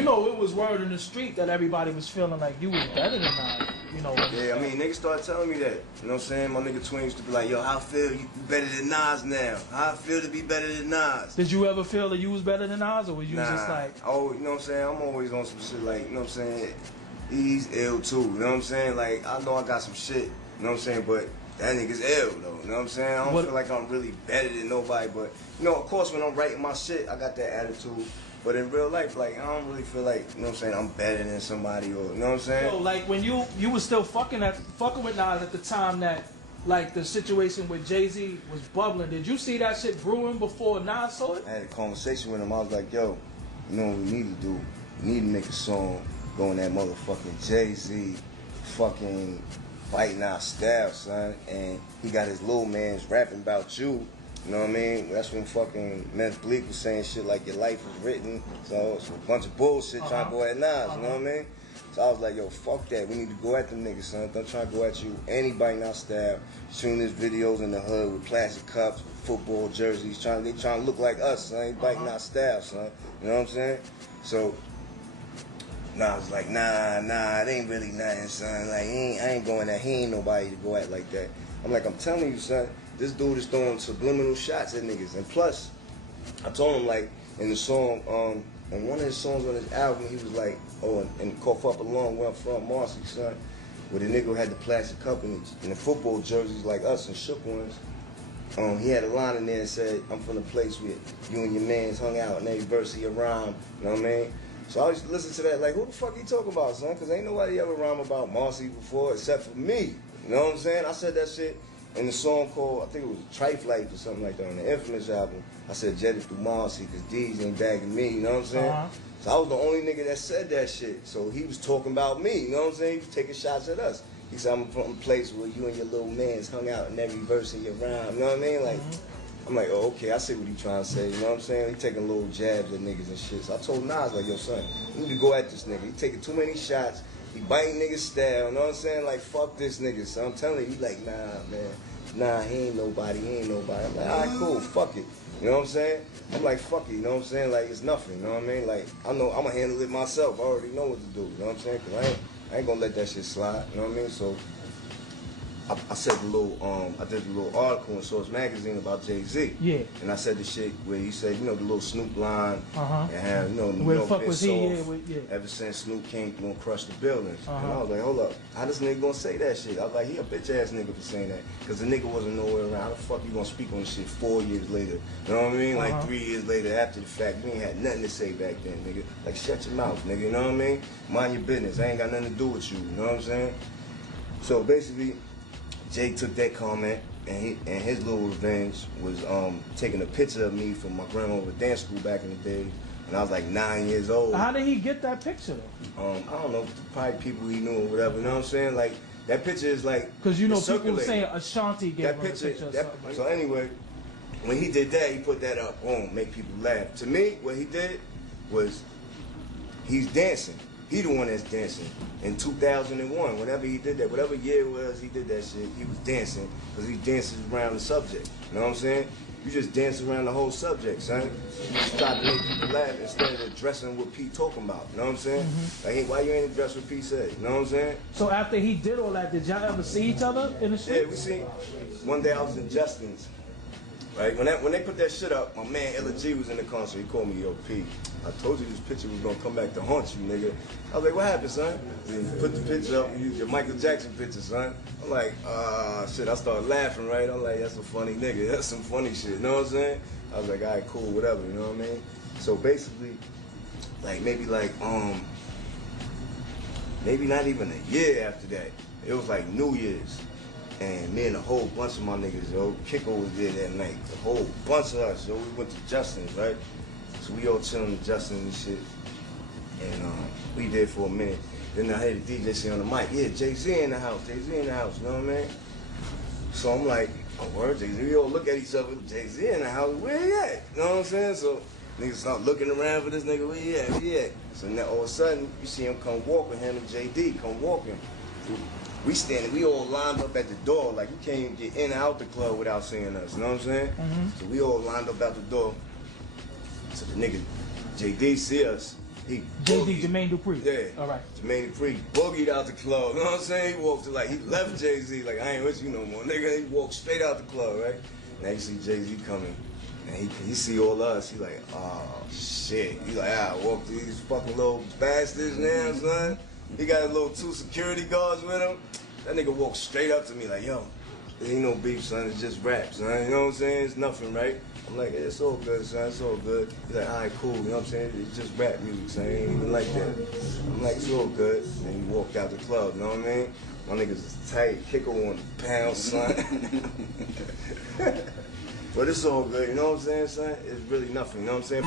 you know, it was word in the street that everybody was feeling like you was better than Nas. You know. Yeah, I mean, niggas started telling me that. You know what I'm saying? My nigga Twin used to be like, yo, how I feel you better than Nas now? How I feel to be better than Nas? Did you ever feel that you was better than Nas, or was you just like... Oh, you know what I'm saying? I'm always on some shit like, you know what I'm saying? He's ill too, you know what I'm saying? Like, I know I got some shit, you know what I'm saying? But that nigga's ill though, you know what I'm saying? I don't feel like I'm really better than nobody, but, you know, of course when I'm writing my shit, I got that attitude. But in real life, like, I don't really feel like, you know what I'm saying, I'm better than somebody or, you know what I'm saying? So, like, when you was still fucking with Nas at the time that, like, the situation with Jay-Z was bubbling, did you see that shit brewing before Nas saw it? I had a conversation with him. I was like, yo, you know what we need to do? We need to make a song going that motherfucking Jay-Z fucking biting our style, son. And he got his little man's rapping about you. You know what I mean? That's when fucking Memphis Bleak was saying shit like your life was written. So it's a bunch of bullshit trying to go at Nas, you know what I mean? So I was like, yo, fuck that. We need to go at them niggas, son. Don't try to go at you. Anybody in our style shooting his videos in the hood with plastic cups, football jerseys. They trying to look like us, son. They biting our style, son. You know what I'm saying? So I was like, nah, it ain't really nothing, son. Like, I ain't going at. He ain't nobody to go at like that. I'm like, I'm telling you, son. This dude is throwing subliminal shots at niggas. And plus, I told him, like, in the song, on one of his songs on his album, he was like, oh, and Cough Up a Long Way from Marcy, son, where the nigga had the plastic cup and the football jerseys like us and shook ones. He had a line in there that said, I'm from the place where you and your mans hung out in every verse of your rhyme, you know what I mean? So I used to listen to that like, who the fuck you talking about, son? Because ain't nobody ever rhymed about Marcy before except for me, you know what I'm saying? I said that shit in the song called, I think it was Trife Life or something like that on the Infamous album. I said jetted through Marcy because D's ain't bagging me, you know what I'm saying? So I was the only nigga that said that shit. So he was talking about me, you know what I'm saying? He was taking shots at us. He said, I'm from a place where you and your little mans hung out in every verse of your rhyme, you know what I mean? Like, I'm like, oh, okay, I see what he trying to say, you know what I'm saying? He taking little jabs at niggas and shit. So I told Nas, like, yo, son, you need to go at this nigga. He taking too many shots. He biting niggas style, you know what I'm saying? Like, fuck this nigga. So I'm telling you, he like, nah, man. Nah, he ain't nobody. I'm like, all right, cool, fuck it. You know what I'm saying? I'm like, fuck it, you know what I'm saying? Like, it's nothing, you know what I mean? Like, I know I'm gonna handle it myself. I already know what to do, you know what I'm saying? Because I ain't gonna let that shit slide, you know what I mean? So I said I did a little article in Source Magazine about Jay-Z. Yeah. And I said the shit where he said, you know, the little Snoop line, and have, you know, where the fuck was he? Ever since Snoop came through and crushed the buildings. And I was like, hold up, how this nigga gonna say that shit? I was like, he a bitch ass nigga for saying that. Because the nigga wasn't nowhere around. How the fuck you gonna speak on this shit 4 years later? You know what I mean? Like 3 years later after the fact, you ain't had nothing to say back then, nigga. Like, shut your mouth, nigga, you know what I mean? Mind your business. I ain't got nothing to do with you, you know what I'm saying? So basically, Jay took that comment, and his little revenge was taking a picture of me from my grandmother's dance school back in the day, and I was like 9 years old. How did he get that picture though? I don't know, probably people he knew or whatever. You know what I'm saying? Like that picture is like because you know people saying Ashanti gave him a picture. So anyway, when he did that, he put that up, boom, make people laugh. To me, what he did was he's dancing. He the one that's dancing. In 2001, whenever he did that, whatever year it was he did that shit, he was dancing because he dances around the subject. You know what I'm saying? You just dance around the whole subject, son. You just try to make people laugh instead of addressing what Pete talking about. You know what I'm saying? Like, hey, why you ain't address what Pete said? You know what I'm saying? So after he did all that, did y'all ever see each other in the street? Yeah, we seen. One day I was in Justin's. Right? When they put that shit up, my man Ella G was in the concert. He called me, yo, P, I told you this picture was gonna come back to haunt you, nigga. I was like, what happened, son? And he put the picture up and used your Michael Jackson picture, son. I'm like, shit, I started laughing, right? I'm like, that's a funny nigga. That's some funny shit, you know what I'm saying? I was like, all right, cool, whatever, you know what I mean? So basically, like, maybe not even a year after that, it was like New Year's. And me and a whole bunch of my niggas, yo, Kiko was there that night. A whole bunch of us, yo. We went to Justin's, right? So we all chilling at Justin's and shit. And we there for a minute. Then I heard the DJ say on the mic, yeah, Jay-Z in the house, Jay-Z in the house, you know what I mean? So I'm like, oh, word, Jay-Z. We all look at each other, Jay-Z in the house, where he at? You know what I'm saying? So niggas start looking around for this nigga, where he at, where he at? So now all of a sudden, you see him come walking, him and JD come walking. We standing, we all lined up at the door, like you can't even get in and out the club without seeing us, you know what I'm saying? So we all lined up out the door. So the nigga, JD see us, He Jay-Z, Jermaine Dupri. Yeah. All right. Jermaine Dupri boogied out the club. You know what I'm saying? He walked to he left Jay-Z like, I ain't with you no more, nigga. He walked straight out the club, right? Now you see Jay-Z coming, and he see all us. He like, oh shit. He like, I walk through these fucking little bastards now, son. He got a little 2 security guards with him. That nigga walked straight up to me like, yo, there ain't no beef, son. It's just rap, son. You know what I'm saying? It's nothing, right? I'm like, it's all good, son. It's all good. He's like, all right, cool. You know what I'm saying? It's just rap music, son. It ain't even like that. I'm like, it's all good. And he walked out the club. You know what I mean? My niggas is tight. Kicker on the pound, son. But it's all good. You know what I'm saying, son? It's really nothing. You know what I'm saying?